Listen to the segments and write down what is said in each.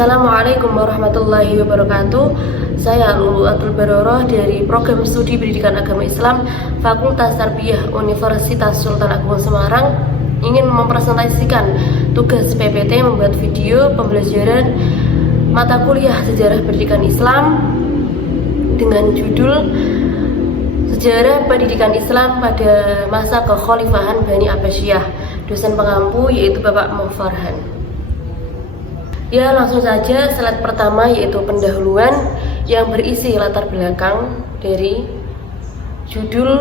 Assalamualaikum warahmatullahi wabarakatuh. Saya Lulu Atul Baroroh dari Program Studi Pendidikan Agama Islam Fakultas Tarbiyah Universitas Sultan Agung Semarang ingin mempresentasikan tugas PPT membuat video pembelajaran mata kuliah Sejarah Pendidikan Islam dengan judul Sejarah Pendidikan Islam pada masa kekhalifahan Bani Abbasiyah. Dosen pengampu yaitu Bapak Mufarhan. Ya, langsung saja slide pertama yaitu pendahuluan yang berisi latar belakang dari judul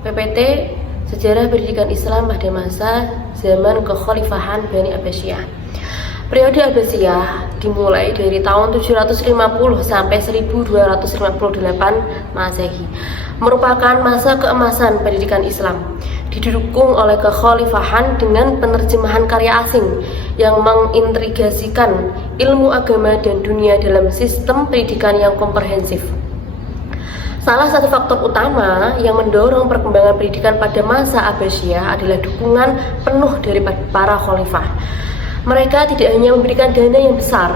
PPT Sejarah Pendidikan Islam pada masa zaman kekhalifahan Bani Abbasiyah. Periode Abbasiyah dimulai dari tahun 750 sampai 1258 Masehi, merupakan masa keemasan pendidikan Islam, didukung oleh kekhalifahan dengan penerjemahan karya asing yang mengintegrasikan ilmu agama dan dunia dalam sistem pendidikan yang komprehensif. Salah satu faktor utama yang mendorong perkembangan pendidikan pada masa Abbasiyah adalah dukungan penuh dari para khalifah. Mereka tidak hanya memberikan dana yang besar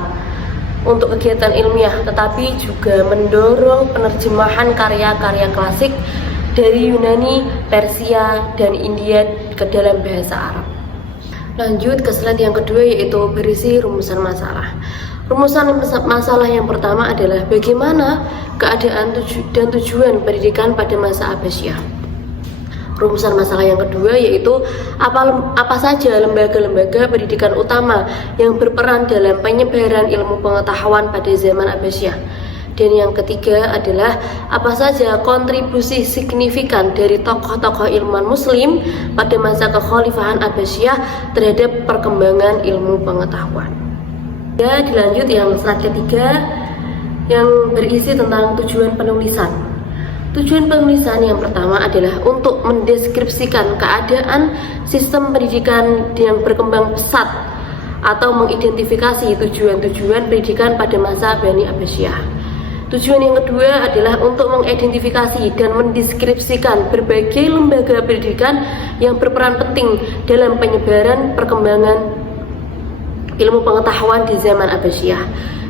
untuk kegiatan ilmiah, tetapi juga mendorong penerjemahan karya-karya klasik dari Yunani, Persia, dan India ke dalam bahasa Arab. Lanjut ke slide yang kedua yaitu berisi rumusan masalah. Rumusan masalah yang pertama adalah bagaimana keadaan dan tujuan pendidikan pada masa Abbasiyah. Rumusan masalah yang kedua yaitu apa saja lembaga-lembaga pendidikan utama yang berperan dalam penyebaran ilmu pengetahuan pada zaman Abbasiyah. Dan yang ketiga adalah apa saja kontribusi signifikan dari tokoh-tokoh ilmuwan muslim pada masa kekhalifahan Abbasiyah terhadap perkembangan ilmu pengetahuan. Ya, dilanjut yang slide ketiga yang berisi tentang tujuan penulisan. Tujuan penulisan yang pertama adalah untuk mendeskripsikan keadaan sistem pendidikan yang berkembang pesat atau mengidentifikasi tujuan-tujuan pendidikan pada masa Bani Abbasiyah. Tujuan yang kedua adalah untuk mengidentifikasi dan mendeskripsikan berbagai lembaga pendidikan yang berperan penting dalam penyebaran perkembangan ilmu pengetahuan di zaman Abbasiyah.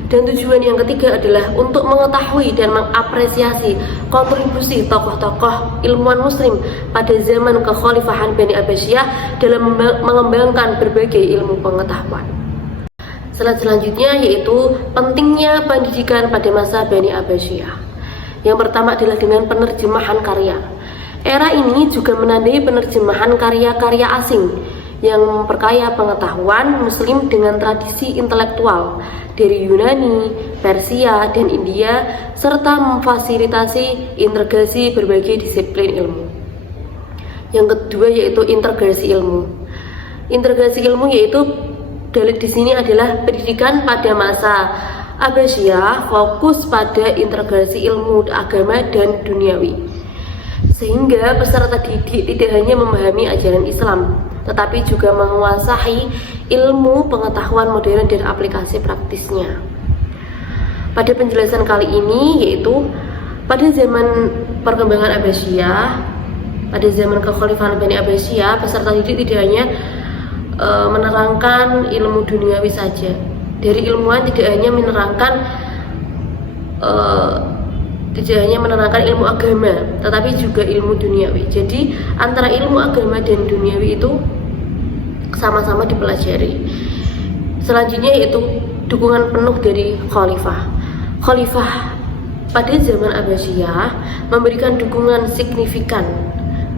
Dan tujuan yang ketiga adalah untuk mengetahui dan mengapresiasi kontribusi tokoh-tokoh ilmuwan muslim pada zaman kekhalifahan Bani Abbasiyah dalam mengembangkan berbagai ilmu pengetahuan. Slide selanjutnya yaitu pentingnya pendidikan pada masa Bani Abbasiyah. Yang pertama adalah dengan penerjemahan karya. Era ini juga menandai penerjemahan karya-karya asing yang memperkaya pengetahuan muslim dengan tradisi intelektual dari Yunani, Persia, dan India, serta memfasilitasi integrasi berbagai disiplin ilmu. Yang kedua yaitu integrasi ilmu. Integrasi ilmu yaitu di sini adalah pendidikan pada masa Abbasiyah fokus pada integrasi ilmu agama dan duniawi, sehingga peserta didik tidak hanya memahami ajaran Islam, tetapi juga menguasai ilmu pengetahuan modern dan aplikasi praktisnya. Pada penjelasan kali ini yaitu pada zaman perkembangan Abbasiyah, pada zaman kekhalifahan Bani Abbasiyah, peserta didik tidak hanya menerangkan ilmu duniawi saja. Dari ilmuwan tidak hanya menerangkan ilmu agama, tetapi juga ilmu duniawi. Jadi antara ilmu agama dan duniawi itu sama-sama dipelajari. Selanjutnya yaitu dukungan penuh dari khalifah. Khalifah pada zaman Abbasiyah memberikan dukungan signifikan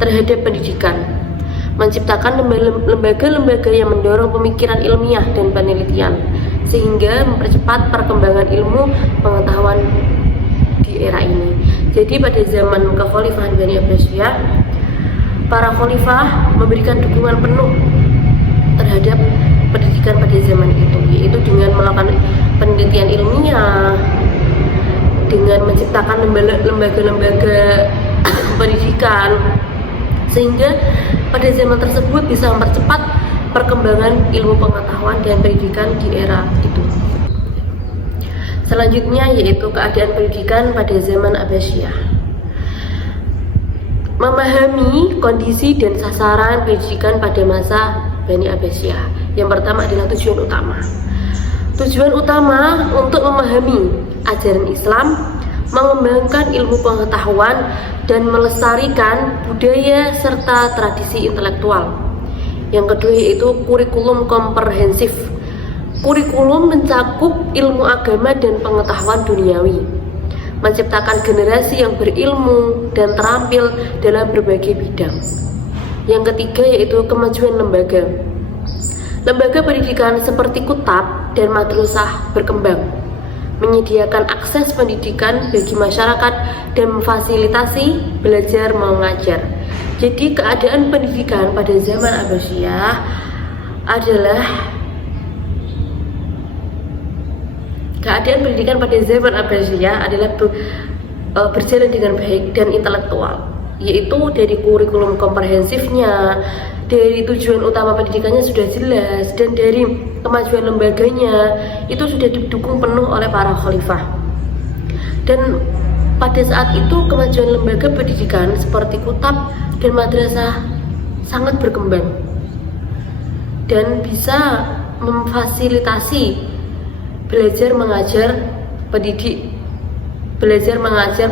terhadap pendidikan, menciptakan lembaga-lembaga yang mendorong pemikiran ilmiah dan penelitian, sehingga mempercepat perkembangan ilmu pengetahuan di era ini. Jadi pada zaman kekhalifahan Bani Abbasiyah, para khalifah memberikan dukungan penuh terhadap pendidikan pada zaman itu, yaitu dengan melakukan penelitian ilmiah, dengan menciptakan lembaga-lembaga pendidikan, sehingga pada zaman tersebut bisa mempercepat perkembangan ilmu pengetahuan dan pendidikan di era itu. Selanjutnya yaitu keadaan pendidikan pada zaman Abbasiyah. Memahami kondisi dan sasaran pendidikan pada masa Bani Abbasiyah. Yang pertama adalah tujuan utama. Tujuan utama untuk memahami ajaran Islam, mengembangkan ilmu pengetahuan, dan melestarikan budaya serta tradisi intelektual. Yang kedua yaitu kurikulum komprehensif. Kurikulum mencakup ilmu agama dan pengetahuan duniawi, menciptakan generasi yang berilmu dan terampil dalam berbagai bidang. Yang ketiga yaitu kemajuan lembaga. Lembaga pendidikan seperti kutab dan madrasah berkembang, menyediakan akses pendidikan bagi masyarakat dan memfasilitasi belajar mengajar. Jadi keadaan pendidikan pada zaman Abbasiyah adalah berjalan dengan baik dan intelektual, yaitu dari kurikulum komprehensifnya, dari tujuan utama pendidikannya sudah jelas, dan dari kemajuan lembaganya itu sudah didukung penuh oleh para khalifah. Dan pada saat itu kemajuan lembaga pendidikan seperti kutab dan madrasah sangat berkembang dan bisa memfasilitasi belajar mengajar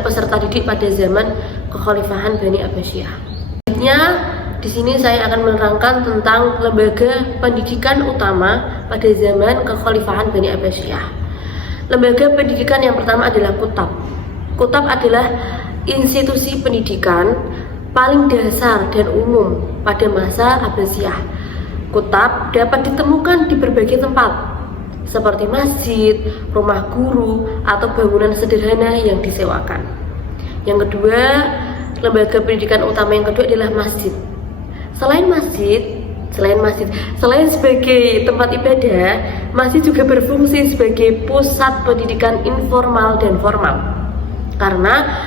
peserta didik pada zaman kekhalifahan Bani Abbasiyah. Selanjutnya di sini saya akan menerangkan tentang lembaga pendidikan utama pada zaman kekhalifahan Bani Abbasiyah. Lembaga pendidikan yang pertama adalah kutab. Kutab adalah institusi pendidikan paling dasar dan umum pada masa Abbasiyah. Kutab dapat ditemukan di berbagai tempat, seperti masjid, rumah guru, atau bangunan sederhana yang disewakan. Yang kedua, lembaga pendidikan utama yang kedua adalah masjid. Selain sebagai tempat ibadah, masjid juga berfungsi sebagai pusat pendidikan informal dan formal. Karena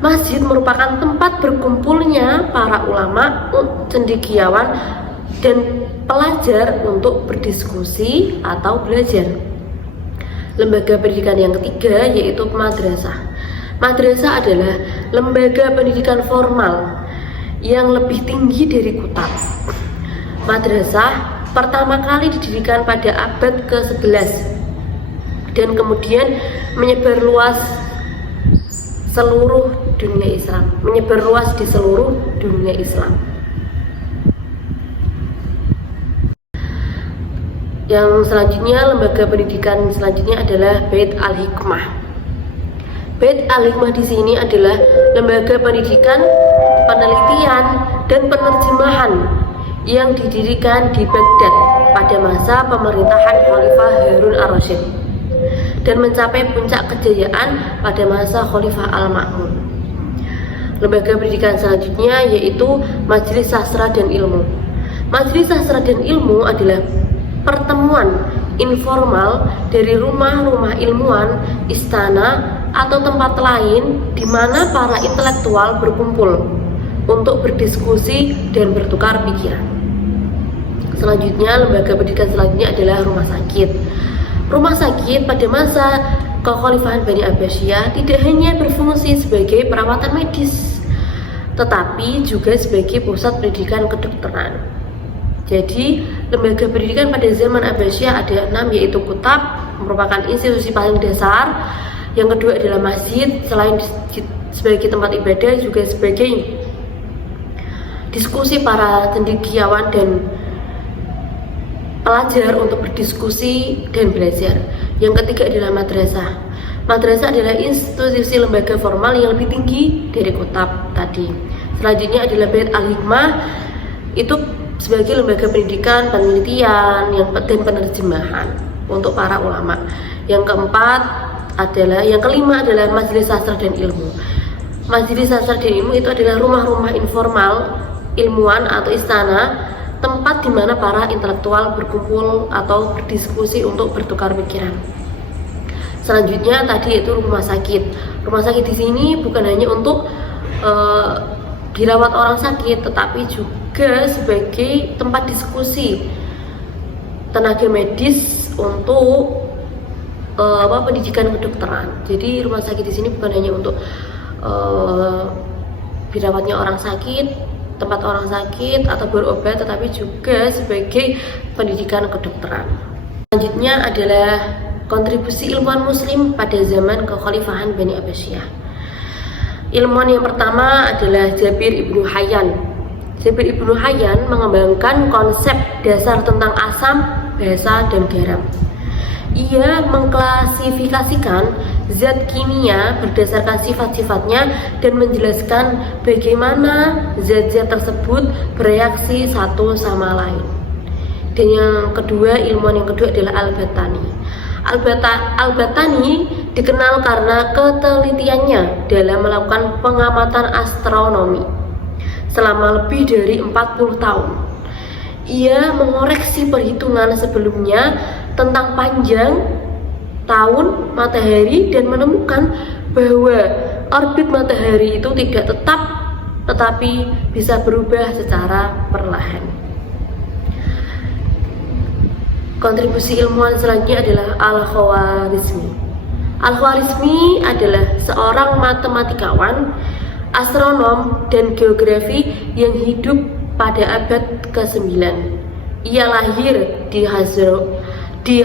masjid merupakan tempat berkumpulnya para ulama, cendekiawan, dan pelajar untuk berdiskusi atau belajar. Lembaga pendidikan yang ketiga yaitu madrasah. Madrasah adalah lembaga pendidikan formal yang lebih tinggi dari kutab. Madrasah pertama kali didirikan pada abad ke-11 dan kemudian menyebar luas di seluruh dunia Islam. Yang selanjutnya, lembaga pendidikan selanjutnya adalah Bait Al-Hikmah. Bait Al-Hikmah di sini adalah lembaga pendidikan, penelitian, dan penerjemahan yang didirikan di Baghdad pada masa pemerintahan Khalifah Harun ar-Rasyid dan mencapai puncak kejayaan pada masa Khalifah Al-Ma'mun. Lembaga pendidikan selanjutnya yaitu Majelis Sastra dan Ilmu. Majelis Sastra dan Ilmu adalah pertemuan informal dari rumah-rumah ilmuwan, istana, atau tempat lain di mana para intelektual berkumpul untuk berdiskusi dan bertukar pikiran. Selanjutnya, lembaga pendidikan selanjutnya adalah rumah sakit. Rumah sakit pada masa kekhalifahan Bani Abbasiyah tidak hanya berfungsi sebagai perawatan medis, tetapi juga sebagai pusat pendidikan kedokteran. Jadi, lembaga pendidikan pada zaman Abbasiyah ada 6, yaitu kutab, merupakan institusi paling dasar. Yang kedua adalah masjid, selain sebagai tempat ibadah juga sebagai diskusi para cendekiawan dan pelajar untuk berdiskusi dan belajar. Yang ketiga adalah madrasah. Madrasah adalah institusi lembaga formal yang lebih tinggi dari kutab tadi. Selanjutnya adalah Bait Al-Hikmah, itu sebagai lembaga pendidikan, penelitian, dan penerjemahan untuk para ulama. Yang kelima adalah Majelis Sastra dan Ilmu. Majelis Sastra dan Ilmu itu adalah rumah-rumah informal ilmuwan atau istana, tempat di mana para intelektual berkumpul atau berdiskusi untuk bertukar pikiran. Selanjutnya tadi yaitu rumah sakit. Rumah sakit di sini bukan hanya untuk dirawat orang sakit, tetapi juga sebagai tempat diskusi tenaga medis untuk pendidikan kedokteran. Jadi rumah sakit di sini bukan hanya untuk dirawatnya orang sakit, tempat orang sakit atau berobat, tetapi juga sebagai pendidikan kedokteran. Selanjutnya adalah kontribusi ilmuwan muslim pada zaman kekhalifahan Bani Abbasiyah. Ilmuwan yang pertama adalah Jabir ibnu Hayyan. Jabir ibnu Hayyan mengembangkan konsep dasar tentang asam, basa, dan garam. Ia mengklasifikasikan zat kimia berdasarkan sifat-sifatnya dan menjelaskan bagaimana zat-zat tersebut bereaksi satu sama lain. Dan yang kedua, ilmuwan yang kedua adalah Al-Battani. Al-Battani dikenal karena ketelitiannya dalam melakukan pengamatan astronomi selama lebih dari 40 tahun. Ia mengoreksi perhitungan sebelumnya tentang panjang tahun matahari dan menemukan bahwa orbit matahari itu tidak tetap tetapi bisa berubah secara perlahan. Kontribusi ilmuwan selanjutnya adalah Al-Khwarizmi. Al-Khwarizmi adalah seorang matematika,wan, astronom, dan geografi yang hidup pada abad ke-9. Ia lahir di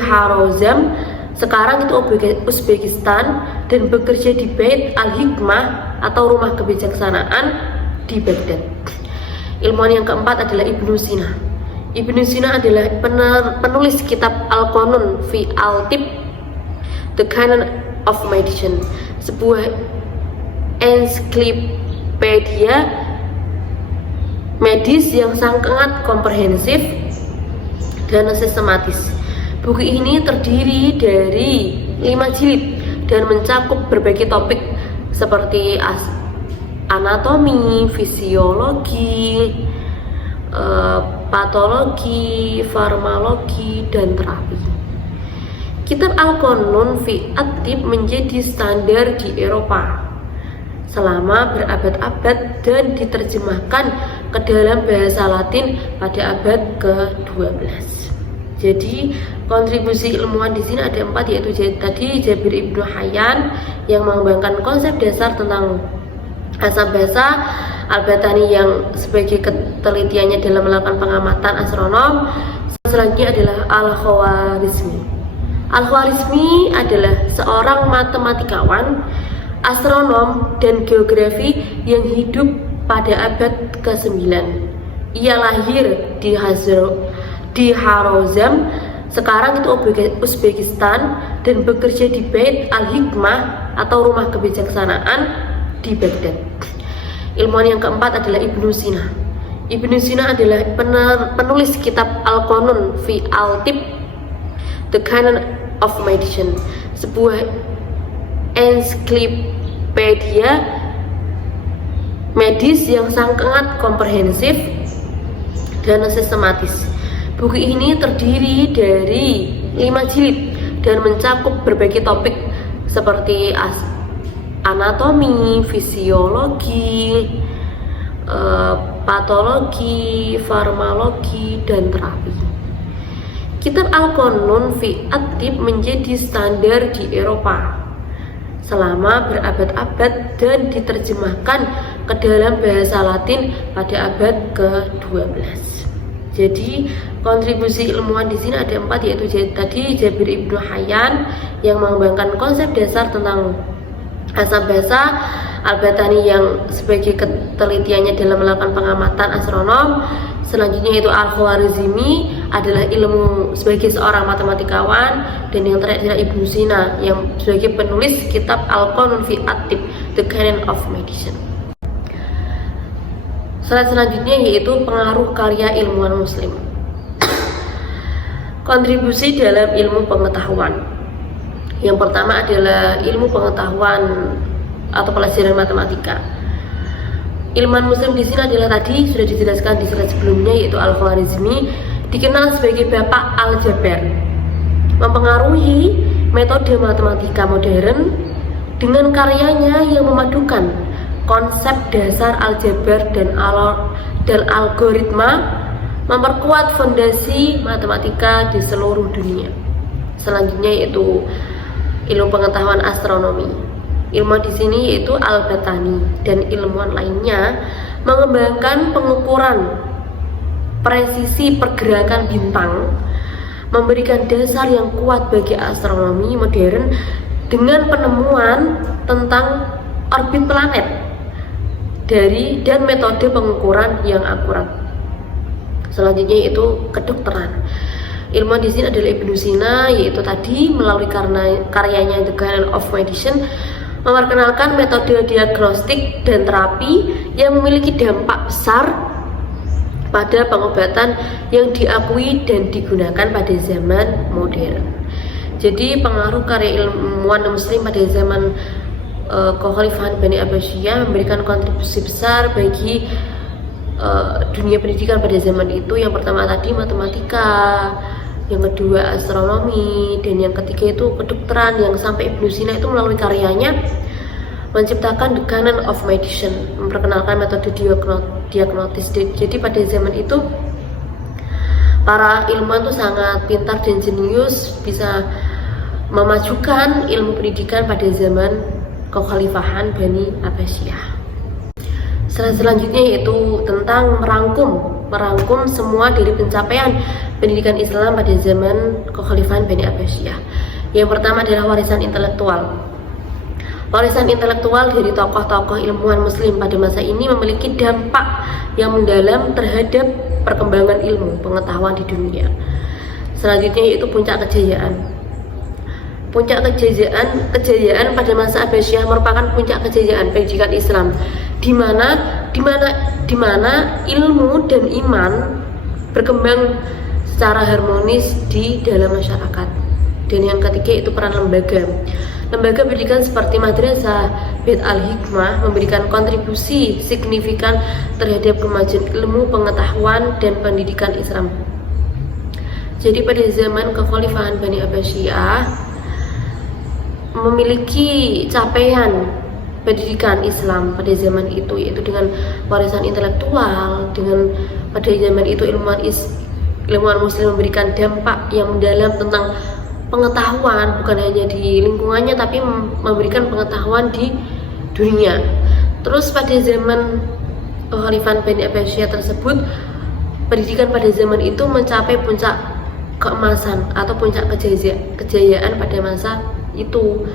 Harazm, sekarang itu Uzbekistan, dan bekerja di Bait Al-Hikmah atau rumah kebijaksanaan di Baghdad. Ilmuwan yang keempat adalah Ibnu Sina. Ibnu Sina adalah penulis kitab Al-Qanun fi Al-Tib, The Canon of Medicine, sebuah ensiklopedia medis yang sangat komprehensif dan sistematis. Buku ini terdiri dari 5 jilid dan mencakup berbagai topik seperti anatomi, fisiologi, patologi, farmakologi, dan terapi. Kitab Al-Qanun fi At-Tib menjadi standar di Eropa selama berabad-abad dan diterjemahkan ke dalam bahasa Latin pada abad ke-12. Jadi kontribusi ilmuwan di sini ada 4, yaitu tadi Jabir ibnu Hayyan yang mengembangkan konsep dasar tentang asam basa, Al-Battani yang sebagai ketelitiannya dalam melakukan pengamatan astronom. Selanjutnya adalah Al-Khwarizmi. Al-Khwarizmi adalah seorang matematikawan, astronom, dan geografi yang hidup pada abad ke-9. Ia lahir di Harazm, sekarang itu Uzbekistan, dan bekerja di Bait Al-Hikmah atau rumah kebijaksanaan di Baghdad. Ilmuwan yang keempat adalah Ibnu Sina. Ibnu Sina adalah penulis kitab Al-Qanun fi Al-Tib, The Canon of Medicine, sebuah ensiklopedia medis yang sangat komprehensif dan sistematis. Buku ini terdiri dari 5 jilid dan mencakup berbagai topik seperti anatomi, fisiologi, patologi, farmakologi, dan terapi. Kitab Al-Qanun fi At-Tib menjadi standar di Eropa selama berabad-abad dan diterjemahkan ke dalam bahasa Latin pada abad ke-12. Jadi kontribusi ilmuwan di sini ada 4, yaitu tadi Jabir ibnu Hayyan yang mengembangkan konsep dasar tentang asam basa, Al-Battani yang sebagai ketelitiannya dalam melakukan pengamatan astronom. Selanjutnya itu Al-Khwarizmi adalah ilmu sebagai seorang matematikawan, dan yang terakhir adalah Ibnu Sina yang sebagai penulis kitab Al-Qanun fi At-Tib, The Canon of Medicine. Slide selanjutnya yaitu pengaruh karya ilmuwan muslim. Kontribusi dalam ilmu pengetahuan. Yang pertama adalah ilmu pengetahuan atau pelajaran matematika. Ilmuwan muslim di sini adalah tadi sudah dijelaskan di slide sebelumnya, yaitu Al-Khwarizmi, dikenal sebagai bapak aljabar, mempengaruhi metode matematika modern dengan karyanya yang memadukan konsep dasar aljabar dan algoritma, memperkuat fondasi matematika di seluruh dunia. Selanjutnya yaitu ilmu pengetahuan astronomi. Ilmuwan di sini yaitu Al-Battani dan ilmuwan lainnya mengembangkan pengukuran presisi pergerakan bintang memberikan dasar yang kuat bagi astronomi modern dengan penemuan tentang orbit planet dan metode pengukuran yang akurat. Selanjutnya yaitu kedokteran. Ilmuwan di sini adalah Ibnu Sina, yaitu tadi melalui karyanya The Canon of Medicine memperkenalkan metode diagnostik dan terapi yang memiliki dampak besar pada pengobatan yang diakui dan digunakan pada zaman modern. Jadi pengaruh karya ilmuwan Muslim pada zaman Kekhalifahan Bani Abbasiyah memberikan kontribusi besar bagi dunia pendidikan pada zaman itu. Yang pertama tadi matematika, yang kedua astronomi, dan yang ketiga itu kedokteran, yang sampai Ibnu Sina itu melalui karyanya menciptakan The Canon of Medicine, memperkenalkan metode diagnosis. Jadi pada zaman itu para ilmuwan itu sangat pintar dan jenius, bisa memajukan ilmu pendidikan pada zaman Kekhalifahan Bani Abbasiyah. Selanjutnya yaitu tentang merangkum semua dari pencapaian pendidikan Islam pada zaman Kekhalifahan Bani Abbasiyah. Yang pertama adalah warisan intelektual. Warisan intelektual dari tokoh-tokoh ilmuwan Muslim pada masa ini memiliki dampak yang mendalam terhadap perkembangan ilmu pengetahuan di dunia. Selanjutnya yaitu puncak kejayaan. Puncak kejayaan pada masa Abbasiyah merupakan puncak kejayaan pendidikan Islam, di mana ilmu dan iman berkembang secara harmonis di dalam masyarakat. Dan yang ketiga itu peran lembaga. Lembaga pendidikan seperti Madrasah Bait Al-Hikmah memberikan kontribusi signifikan terhadap kemajuan ilmu pengetahuan dan pendidikan Islam. Jadi pada zaman Kekhalifahan Bani Abbasiyah memiliki capaian pendidikan Islam pada zaman itu, yaitu dengan warisan intelektual. Dengan pada zaman itu ilmuwan Muslim memberikan dampak yang mendalam tentang pengetahuan, bukan hanya di lingkungannya tapi memberikan pengetahuan di dunia. Terus pada zaman Kekhalifahan Bani Abbasiyah tersebut, pendidikan pada zaman itu mencapai puncak keemasan atau puncak kejayaan pada masa itu,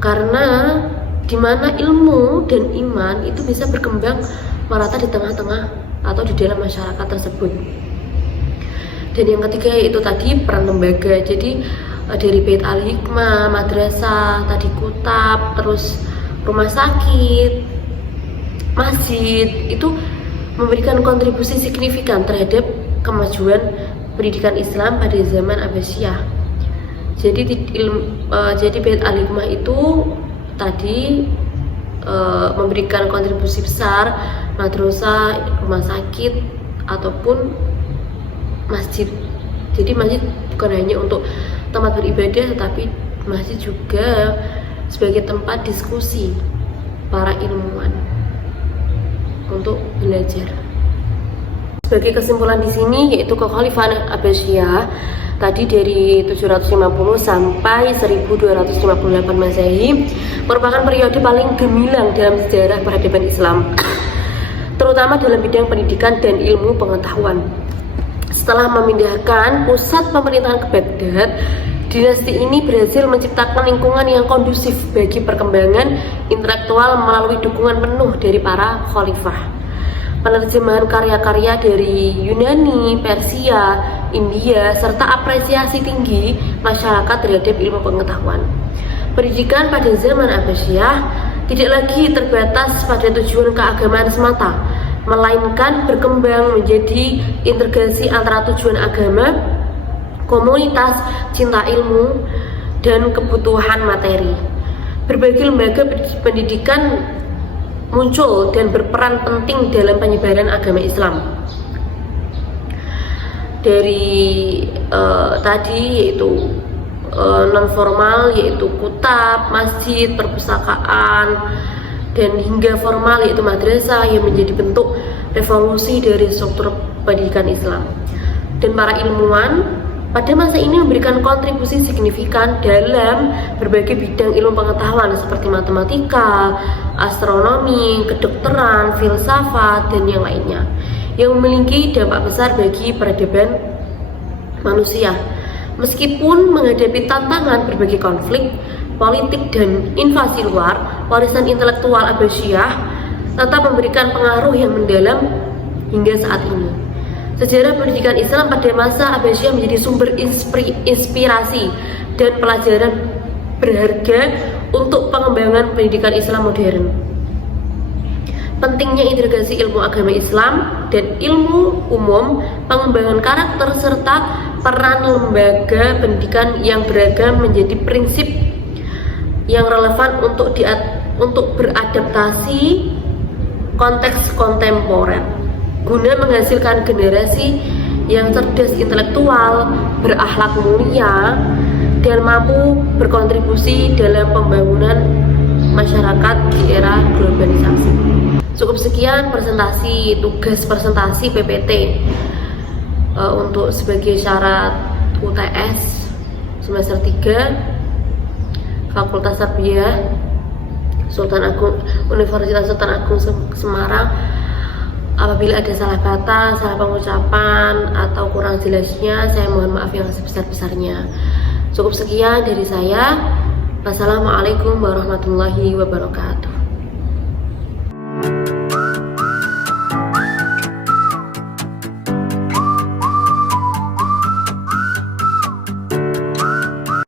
karena dimana ilmu dan iman itu bisa berkembang merata di tengah-tengah atau di dalam masyarakat tersebut. Dan yang ketiga yaitu tadi peran lembaga. Jadi dari Bait Al-Hikmah, madrasah, tadi kutab, terus rumah sakit, masjid, itu memberikan kontribusi signifikan terhadap kemajuan pendidikan Islam pada zaman Abbasiyah. Jadi Bait Al-Hikmah itu tadi memberikan kontribusi besar, madrasah, rumah sakit ataupun masjid. Jadi masjid bukan hanya untuk tempat beribadah, tetapi masjid juga sebagai tempat diskusi para ilmuwan untuk belajar. Sebagai kesimpulan di sini yaitu Kekhalifahan Abbasiyah tadi dari 750 sampai 1258 Masehi merupakan periode paling gemilang dalam sejarah peradaban Islam, terutama dalam bidang pendidikan dan ilmu pengetahuan. Setelah memindahkan pusat pemerintahan ke Baghdad, dinasti ini berhasil menciptakan lingkungan yang kondusif bagi perkembangan intelektual melalui dukungan penuh dari para khalifah. Penerjemahan karya-karya dari Yunani, Persia, India, serta apresiasi tinggi masyarakat terhadap ilmu pengetahuan. Pendidikan pada zaman Abbasiyah tidak lagi terbatas pada tujuan keagamaan semata, melainkan berkembang menjadi integrasi antara tujuan agama, komunitas, cinta ilmu, dan kebutuhan materi. Berbagai lembaga pendidikan muncul dan berperan penting dalam penyebaran agama Islam. Dari tadi yaitu non formal yaitu kutab, masjid, perpustakaan, dan hingga formal yaitu madrasah yang menjadi bentuk revolusi dari struktur pendidikan Islam. Dan para ilmuwan pada masa ini memberikan kontribusi signifikan dalam berbagai bidang ilmu pengetahuan seperti matematika, astronomi, kedokteran, filsafat, dan yang lainnya, yang memiliki dampak besar bagi peradaban manusia. Meskipun menghadapi tantangan berbagai konflik, politik dan invasi luar, warisan intelektual Abbasiyah tetap memberikan pengaruh yang mendalam hingga saat ini. Sejarah pendidikan Islam pada masa Abbasiyah menjadi sumber inspirasi dan pelajaran berharga untuk pengembangan pendidikan Islam modern. Pentingnya integrasi ilmu agama Islam dan ilmu umum, pengembangan karakter, serta peran lembaga pendidikan yang beragam menjadi prinsip yang relevan untuk beradaptasi konteks kontemporer, guna menghasilkan generasi yang cerdas intelektual, berakhlak mulia, dan mampu berkontribusi dalam pembangunan masyarakat di era globalisasi. Cukup sekian tugas presentasi PPT untuk sebagai syarat UTS semester 3 Fakultas Tarbiyah Universitas Sultan Agung Semarang. Apabila ada salah kata, salah pengucapan, atau kurang jelasnya, saya mohon maaf yang sebesar-besarnya. Cukup sekian dari saya. Wassalamualaikum warahmatullahi wabarakatuh.